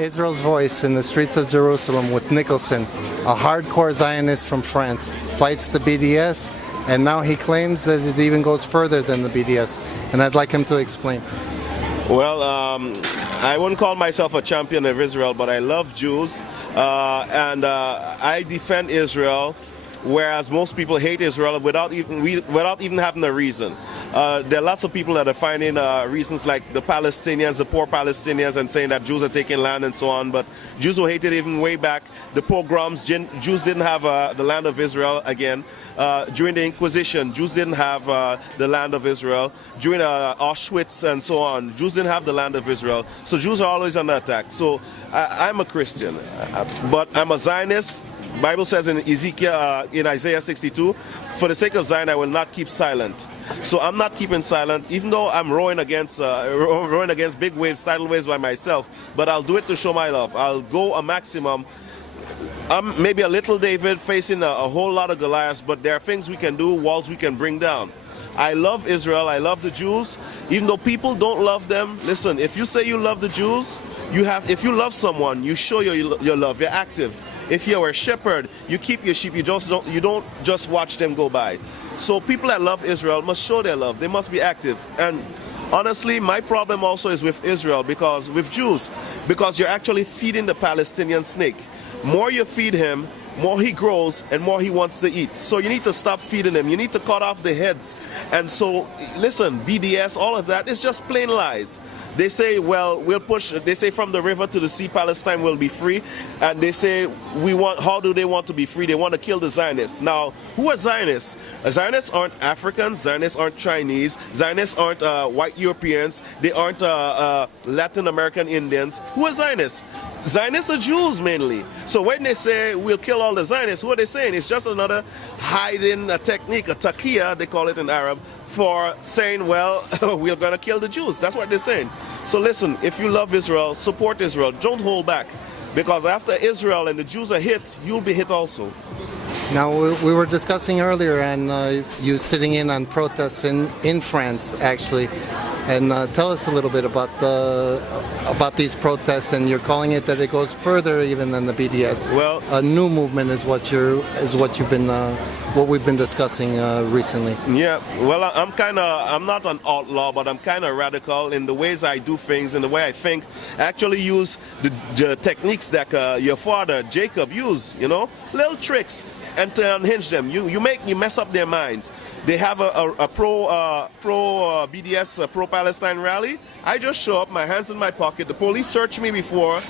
Israel's Voice in the streets of Jerusalem with Nicholson, a hardcore Zionist from France, fights the BDS, and now he claims that it even goes further than the BDS, and I'd like him to explain. Well, I wouldn't call myself a champion of Israel, but I love Jews, and I defend Israel, whereas most people hate Israel without even having a reason. There are lots of people that are finding reasons like the Palestinians, the poor Palestinians, and saying that Jews are taking land and so on, but Jews were hated even way back. The pogroms, Jews didn't have the land of Israel again. During the Inquisition, Jews didn't have the land of Israel. During Auschwitz and so on, Jews didn't have the land of Israel. So Jews are always under attack. So I'm a Christian, but I'm a Zionist. Bible says in Ezekiel, in Isaiah 62, for the sake of Zion, I will not keep silent. So I'm not keeping silent, even though I'm rowing against big waves, tidal waves by myself. But I'll do it to show my love. I'll go a maximum. I'm maybe a little David facing a whole lot of Goliaths, but there are things we can do, walls we can bring down. I love Israel. I love the Jews. Even though people don't love them, listen, if you say you love the Jews, if you love someone, you show your love. You're active. If you're a shepherd, you keep your sheep. You don't just watch them go by. So people that love Israel must show their love. They must be active. And honestly, my problem also is with Israel, with Jews, because you're actually feeding the Palestinian snake. More you feed him, more he grows and more he wants to eat. So you need to stop feeding him. You need to cut off the heads. And so, listen, BDS, all of that is just plain lies. They say, well, we'll push, they say from the river to the sea, Palestine will be free. And they say, how do they want to be free? They want to kill the Zionists. Now, who are Zionists? Zionists aren't Africans, Zionists aren't Chinese, Zionists aren't white Europeans, they aren't Latin American Indians. Who are Zionists? Zionists are Jews mainly. So when they say we'll kill all the Zionists, what are they saying? It's just another hiding technique, a taqiyya, they call it in Arab, for saying, well, we're going to kill the Jews. That's what they're saying. So listen, if you love Israel, support Israel. Don't hold back. Because after Israel and the Jews are hit, you'll be hit also. Now, we were discussing earlier, and you sitting in on protests in France, actually. And tell us a little bit about these protests, and you're calling it that it goes further even than the BDS. Well, a new movement is what we've been discussing recently. Yeah, well, I'm not an outlaw, but I'm kind of radical in the ways I do things, in the way I think. I actually use the techniques that your father Jacob used, little tricks, and to unhinge them. You mess up their minds. They have a pro BDS, pro Palestine rally. I just show up, my hands in my pocket. The police search me before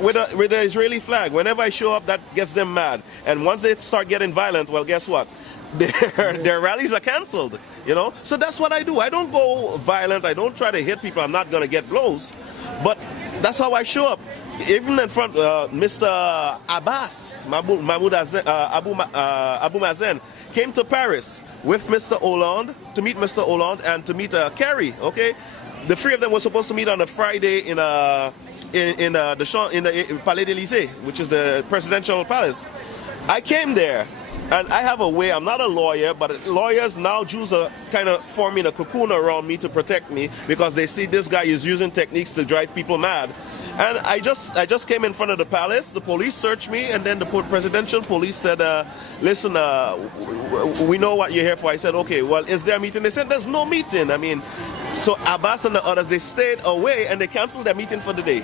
with an Israeli flag. Whenever I show up, that gets them mad. And once they start getting violent, well, guess what? Their rallies are canceled. So that's what I do. I don't go violent. I don't try to hit people. I'm not going to get blows. But that's how I show up. Even in front, Mr. Abbas, Abu Mazen, came to Paris with Mr. Hollande to meet Mr. Hollande and to meet Kerry. Okay, the three of them were supposed to meet on a Friday in the Palais d'Élysée, which is the presidential palace. I came there, and I have a way. I'm not a lawyer, but lawyers now, Jews are kind of forming a cocoon around me to protect me because they see this guy is using techniques to drive people mad. And I just came in front of the palace. The police searched me, and then the presidential police said, listen, we know what you're here for. I said, okay, well, is there a meeting? They said, there's no meeting. I mean, so Abbas and the others, they stayed away, and they canceled their meeting for the day.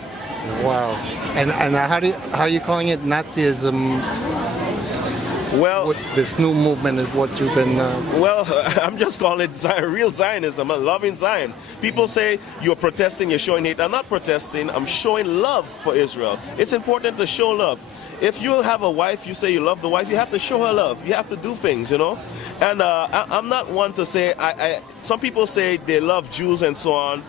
Wow. And how are you calling it Nazism? Well, this new movement is what you've been... Well, I'm just calling it real Zionism. I'm loving Zion. People say you're protesting, you're showing hate. I'm not protesting. I'm showing love for Israel. It's important to show love. If you have a wife, you say you love the wife, you have to show her love. You have to do things, And I'm not one to say... some people say they love Jews and so on.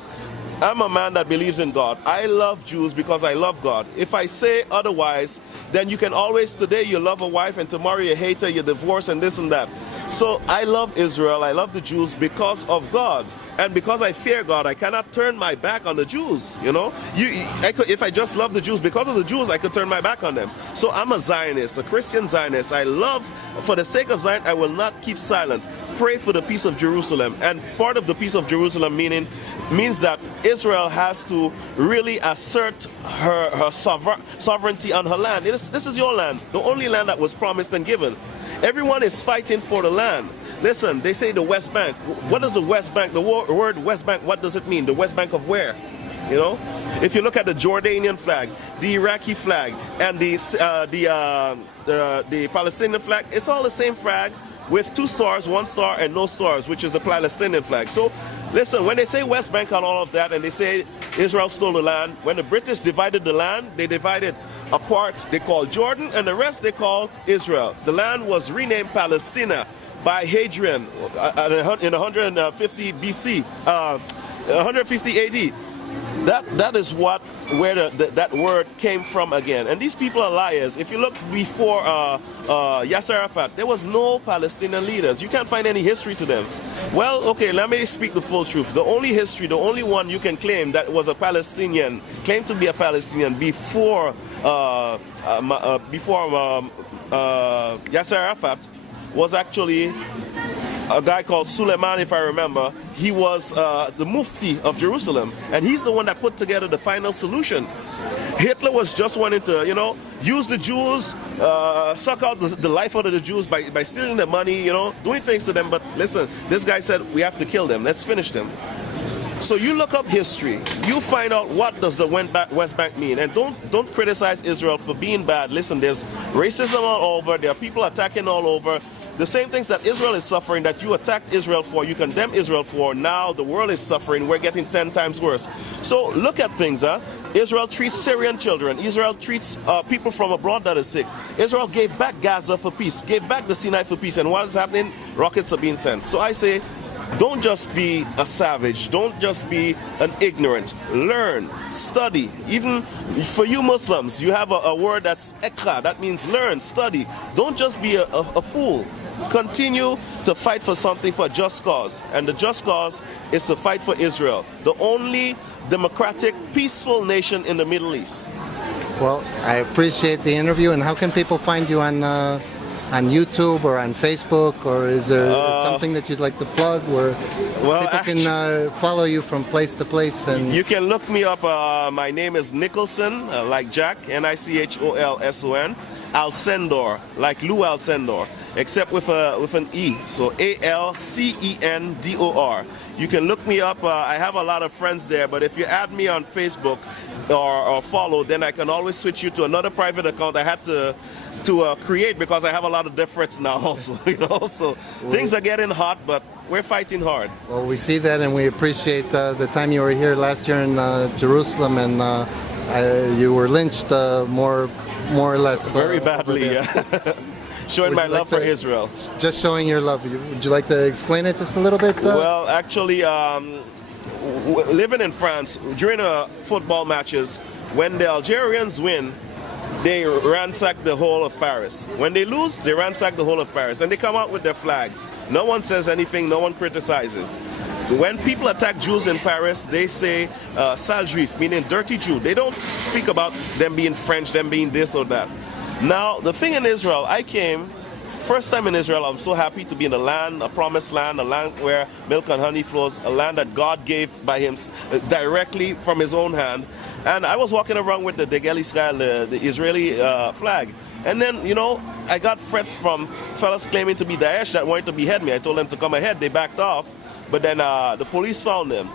I'm a man that believes in God. I love Jews because I love God. If I say otherwise, then you can always, today you love a wife and tomorrow you hate her, you divorce and this and that. So I love Israel, I love the Jews because of God. And because I fear God, I cannot turn my back on the Jews, If I just love the Jews, because of the Jews, I could turn my back on them. So I'm a Zionist, a Christian Zionist. I love, for the sake of Zion, I will not keep silent. Pray for the peace of Jerusalem. And part of the peace of Jerusalem meaning means that Israel has to really assert her sovereignty on her land. This is your land, the only land that was promised and given. Everyone is fighting for the land. Listen, they say the West Bank. What is the West Bank? The word West Bank, what does it mean? The West Bank of where? You know? If you look at the Jordanian flag, the Iraqi flag, and the Palestinian flag, it's all the same flag with 2 stars, 1 star, and no stars, which is the Palestinian flag. So, listen, when they say West Bank and all of that, and they say Israel stole the land, when the British divided the land, they divided a part they call Jordan, and the rest they call Israel. The land was renamed Palestina by Hadrian in 150 BC, 150 AD. That is where that word came from again. And these people are liars. If you look before Yasser Arafat, there was no Palestinian leaders. You can't find any history to them. Well, okay, let me speak the full truth. The only history, the only one you can claim that was a Palestinian, claimed to be a Palestinian before Yasser Arafat was actually a guy called Suleiman, if I remember. He was the Mufti of Jerusalem, and he's the one that put together the final solution. Hitler was just wanting to, use the Jews, suck out the life out of the Jews by stealing their money, doing things to them. But listen, this guy said, we have to kill them. Let's finish them. So you look up history, you find out what does the West Bank mean, and don't criticize Israel for being bad. Listen, there's racism all over, there are people attacking all over. The same things that Israel is suffering, that you attacked Israel for, you condemn Israel for, now the world is suffering, we're getting 10 times worse. So look at things, Israel treats Syrian children, Israel treats people from abroad that are sick. Israel gave back Gaza for peace, gave back the Sinai for peace, and what is happening? Rockets are being sent. So I say, don't just be a savage, don't just be an ignorant. Learn, study. Even for you Muslims, you have a word that's ikra, that means learn, study. Don't just be a fool. Continue to fight for something, for a just cause. And the just cause is to fight for Israel, the only democratic, peaceful nation in the Middle East. Well, I appreciate the interview. And how can people find you on YouTube or on Facebook, or is there something that you'd like to plug where people can follow you from place to place? And you can look me up. My name is Nicholson, like Jack, Nicolson. Alcendor, like Lou Alcendor, except with an E, so Alcendor. You can look me up. I have a lot of friends there, but if you add me on Facebook or follow, then I can always switch you to another private account I had to create, because I have a lot of difference now also, so things are getting hot, but we're fighting hard. Well, we see that, and we appreciate the time you were here last year in Jerusalem, and you were lynched more or less. Very badly, yeah. Showing my love for Israel. Just showing your love. Would you like to explain it just a little bit? Well, actually, living in France, during football matches, when the Algerians win, they ransack the whole of Paris. When they lose, they ransack the whole of Paris, and they come out with their flags. No one says anything, no one criticizes. When people attack Jews in Paris, they say sale juif, meaning dirty Jew. They don't speak about them being French, them being this or that. Now, the thing in Israel, I came, first time in Israel, I'm so happy to be in a land, a promised land, a land where milk and honey flows, a land that God gave by him directly from his own hand. And I was walking around with the Degel Israel, the Israeli flag. And then, I got threats from fellas claiming to be Daesh that wanted to behead me. I told them to come ahead. They backed off. But then the police found them.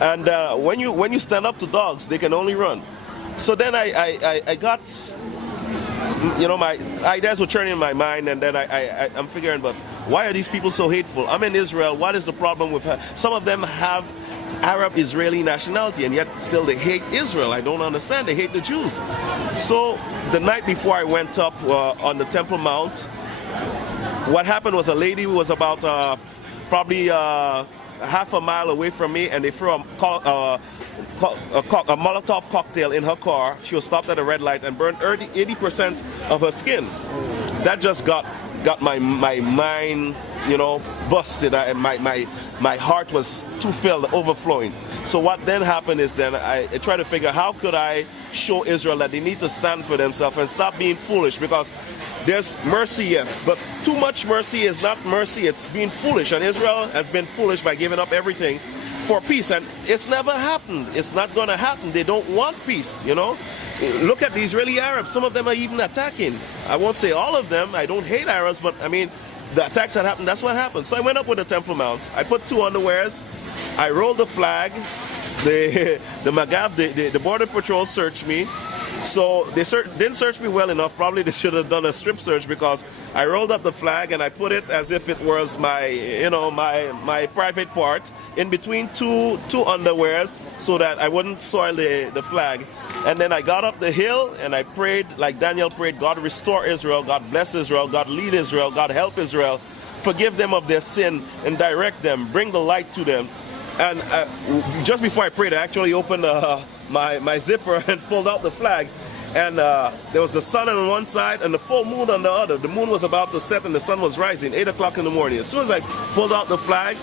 And when you stand up to dogs, they can only run. So then I got, my ideas were turning in my mind, and then I'm figuring, but why are these people so hateful? I'm in Israel. What is the problem with her? Some of them have Arab-Israeli nationality, and yet still they hate Israel. I don't understand. They hate the Jews. So the night before I went up on the Temple Mount, what happened was a lady who was about probably half a mile away from me, and they threw a Molotov cocktail in her car. She was stopped at a red light and burned 80% of her skin. That just got my mind, busted. My heart was too filled, overflowing. So what then happened is then I tried to figure how could I show Israel that they need to stand for themselves and stop being foolish, because there's mercy, yes, but too much mercy is not mercy. It's being foolish, and Israel has been foolish by giving up everything for peace, and it's never happened. It's not going to happen. They don't want peace, you know. Look at the Israeli Arabs. Some of them are even attacking. I won't say all of them. I don't hate Arabs, but I mean, the attacks that happened, that's what happened. So I went up with the Temple Mount. I put 2 underwears. I rolled the flag. The Magav, the Border Patrol searched me. So they didn't search me well enough. Probably they should have done a strip search, because I rolled up the flag and I put it as if it was my, you know, my private part in between two underwears, so that I wouldn't soil the flag. And then I got up the hill and I prayed like Daniel prayed, God restore Israel, God bless Israel, God lead Israel, God help Israel, forgive them of their sin and direct them, bring the light to them. And just before I prayed, I actually opened my zipper and pulled out the flag. And there was the sun on one side and the full moon on the other. The moon was about to set and the sun was rising, 8 o'clock in the morning. As soon as I pulled out the flag,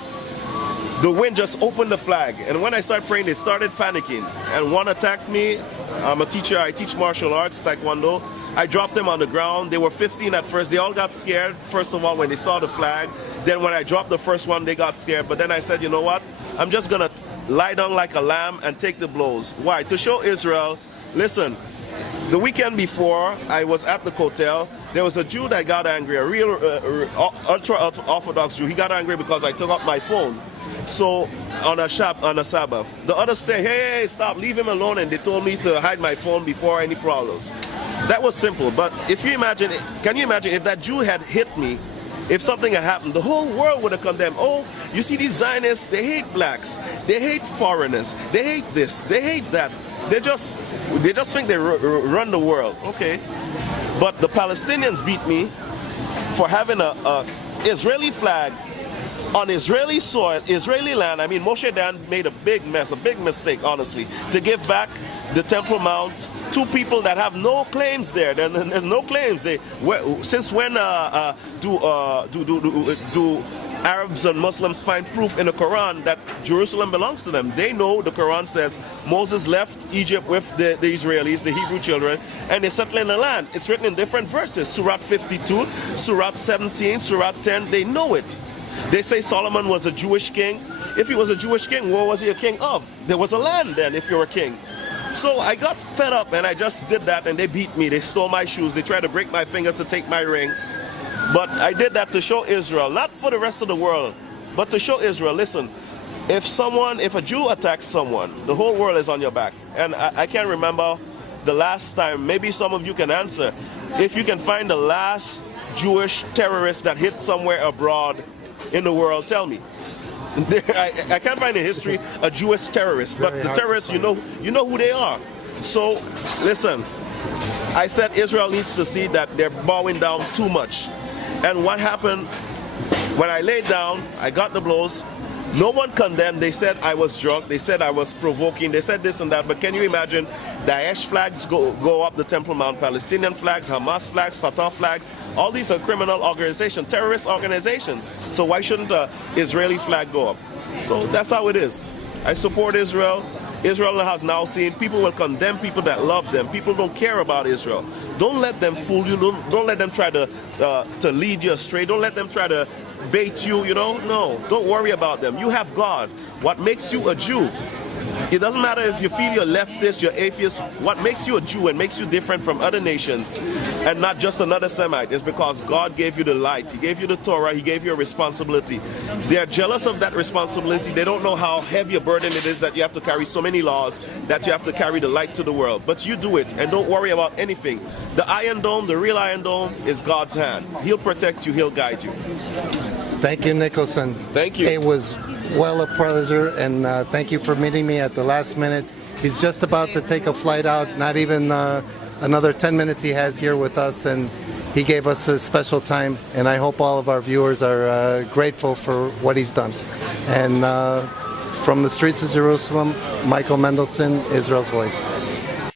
the wind just opened the flag. And when I started praying, they started panicking. And one attacked me. I'm a teacher. I teach martial arts, Taekwondo. I dropped them on the ground. They were 15 at first. They all got scared, first of all, when they saw the flag. Then when I dropped the first one, they got scared. But then I said, you know what? I'm just going to lie down like a lamb and take the blows. Why? To show Israel, listen, the weekend before I was at the hotel, there was a Jew that got angry, a real ultra-Orthodox Jew. He got angry because I took out my phone. So on a Sabbath, the others say, hey, stop, leave him alone. And they told me to hide my phone before any problems. That was simple. But if you imagine, can you imagine if that Jew had hit me, if something had happened, the whole world would have condemned. Oh, you see these Zionists, they hate blacks, they hate foreigners, they hate this, they hate that. They just think they run the world. Okay. But the Palestinians beat me for having a Israeli flag on Israeli soil, Israeli land. I mean, Moshe Dan made a big mess, a big mistake, honestly, to give back the Temple Mount to people that have no claims there. There's no claims. Since when do Arabs and Muslims find proof in the Quran that Jerusalem belongs to them? They know the Quran says Moses left Egypt with the Israelis, the Hebrew children, and they settled in the land. It's written in different verses. Surah 52, Surah 17, Surah 10, they know it. They say Solomon was a Jewish king. If he was a Jewish king, what was he a king of? There was a land then if you're a king. So I got fed up and I just did that, and they beat me. They stole my shoes. They tried to break my fingers to take my ring. But I did that to show Israel, not for the rest of the world, but to show Israel, listen, if a Jew attacks someone, the whole world is on your back. And I can't remember the last time, maybe some of you can answer. If you can find the last Jewish terrorist that hit somewhere abroad in the world, tell me. I can't find in history a Jewish terrorist, but the terrorists, you know who they are. So listen, I said Israel needs to see that they're bowing down too much. And what happened when I laid down, I got the blows. No one condemned. They said I was drunk. They said I was provoking. They said this and that. But can you imagine? Daesh flags go up the Temple Mount. Palestinian flags, Hamas flags, Fatah flags. All these are criminal organizations, terrorist organizations. So why shouldn't an Israeli flag go up? So that's how it is. I support Israel. Israel has now seen people will condemn people that love them. People don't care about Israel. Don't let them fool you. Don't let them try to lead you astray. Don't let them try to bait you, you know. No, don't worry about them. You have God. What makes you a Jew? It doesn't matter if you feel you're leftist, you're atheist. What makes you a Jew and makes you different from other nations and not just another Semite is because God gave you the light. He gave you the Torah. He gave you a responsibility. They are jealous of that responsibility. They don't know how heavy a burden it is that you have to carry so many laws, that you have to carry the light to the world. But you do it and don't worry about anything. The Iron Dome, the real Iron Dome, is God's hand. He'll protect you. He'll guide you. Thank you, Nicholson. Thank you. It was well a pleasure, and thank you for meeting me at the last minute. He's just about to take a flight out, not even another 10 minutes he has here with us, and he gave us a special time, and I hope all of our viewers are grateful for what he's done. And from the streets of Jerusalem, Michael Mendelson, Israel's Voice.